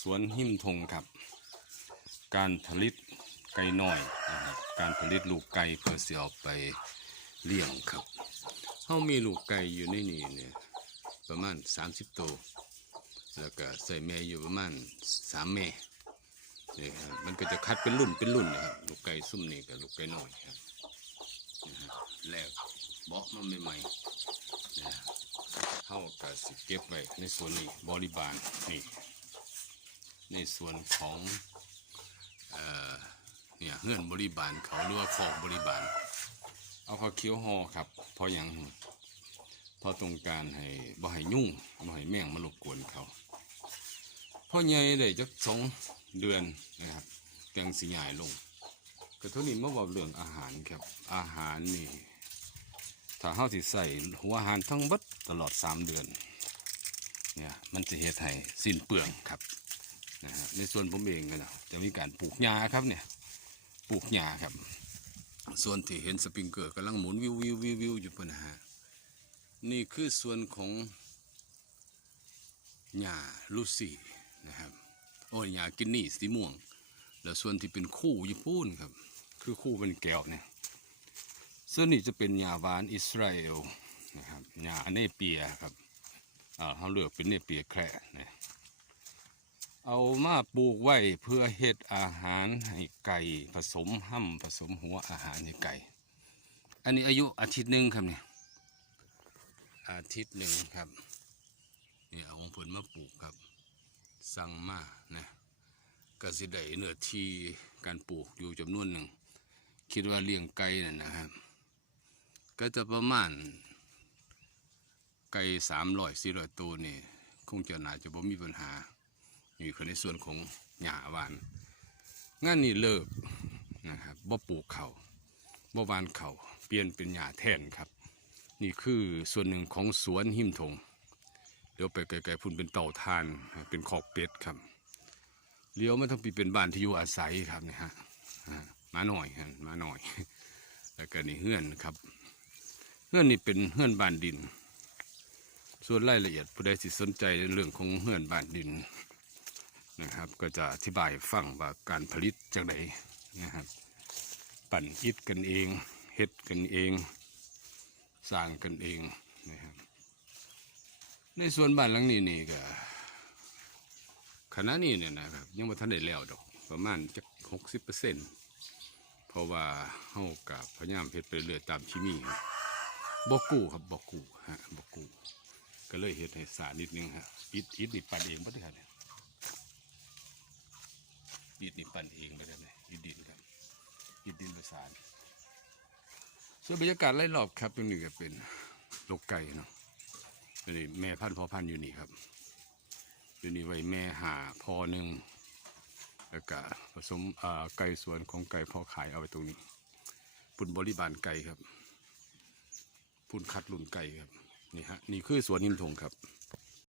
สวนหิมทงครับ การผลิตไก่น้อยนะครับการผลิตลูกไก่เพื่อเสียออกไปเลี้ยงครับเขามีลูกไก่อยู่ในนี่เนี่ยประมาณ 30 ตัวแล้วก็ใส่แม่อยู่ประมาณ 3 แม่นี่ครับมันก็จะคัดเป็นรุ่นเป็นรุ่นนะครับลูกไก่ซุ่มนี่กับลูกไก่น้อยครับแลกเบาะมันใหม่ๆนะเข้ากับสิเก็บไว้ในส่วนนี้บริบาลนี่ ในส่วนของเนี่ยเฮือนบริบาลเขาหรือว่าคอกบริบาล เอาเขาเคี้ยวห่อครับเพราะหยังเพราะต้องการให้บ่ให้ยุ่งบ่ให้แมงมารบกวนเขาพ่อใหญ่ได้จักสองเดือนนะครับแกงสีใหญ่ลงกระทุนี้เมื่อว่าเรื่องอาหารครับอาหารนี่ถ้าเฮาสิใส่หัวอาหารทั้งบัดตลอดสามเดือนเนี่ยมันจะเฮ็ดให้สิ้นเปลืองครับ นะฮะในส่วนผมเองก็นะจะมีการปลูกหญ้าครับเนี่ยปลูกหญ้าครับ ส่วนที่เห็นสปริงเกอร์กำลังหมุนวิววิววิววิวอยู่ปนะฮะนี่คือส่วนของหญ้าลูซี่นะครับโอ้ยหญ้ากินนี่สีม่วง แล้วส่วนที่เป็นคู่ญี่ปุ่นครับ คือคู่เป็นแก้วเนี่ยส่วนนี้จะเป็นหญ้าหวานอิสราเอลนะครับหญ้าเนเปียครับอ่าเขาเลือกเป็นเนเปียแคระนะ เอามาปลูกไว้เพื่อเฮ็ดอาหารให้ไก่ผสมห้ำผสมหัวอาหารให้ไก่ อันนี้อายุอาทิตย์หนึ่งครับเนี่ยอาทิตย์หนึ่งครับนี่เอาของผลมาปลูกครับ สั่งมานะก็สิได้เนื้อที่การปลูกอยู่จำนวนหนึ่ง คิดว่าเลี้ยงไก่น่ะนะครับ ก็จะประมาณ ไก่สามร้อยสี่ร้อยตัวนี่ คงจะน่าจะบ่มีปัญหา นี่คือในส่วนของหญ้าหวานงานนี้เลิกนะครับบ่ปลูกเขาบ่หวานเขาเปลี่ยนเป็นหญ้าแทนครับ นี่คือส่วนหนึ่งของสวนหิมทงเดี๋ยวไปไกลๆพุ่นเป็นเต่าทานเป็นคอกเป็ดครับเลี้ยวมาทั้งปีเป็นบ้านที่อยู่อาศัยครับนี่ยฮะมาหน่อยฮะมาหน่อย แล้วก็นี่เฮือนครับเฮือนนี่เป็นเฮือนบ้านดิน ส่วนรายละเอียดผู้ใดสิสนใจในเรื่องของเฮือนบ้านดิน นะครับ ก็จะอธิบายฟังว่าการผลิตจากไหนนะครับ ปั่นอิดกันเองเฮ็ดกันเองสร้างกันเองนะครับ ในส่วนบ้านหลังนี้นี่ก็ขณะนี้เนี่ยนะครับ ยังไม่ทันได้แล้วดอกประมาณจักหกสิบเปอร์เซ็นต์เพราะว่าเฮากับพยายามเฮ็ดไปเรื่อยตามชิมีบอกกู้ครับบอกกู้ฮะบอกกู้ก็เลยเฮ็ดให้สานิดนึงฮะอิดอิดนี่ปั่นเองบ่ได้ครับ ดินนี่ปั่นเองเลยนะดินดินครับดินดินประสานส่วนบรรยากาศไล่รอบครับตรงนี้ก็เป็นลกไก่เนาะอันนี้แม่พันธุ์พ่อพันธุ์อยู่นี่ครับอยู่นี่ไว้แม่หาพอหนึ่งแล้วก็ผสมไก่ส่วนของไก่พ่อขายเอาไว้ตรงนี้ปุ่นบริบาลไก่ครับ ปุ่นคัดลุ่นไก่ครับนี่ฮะนี่คือสวนนิมทงครับ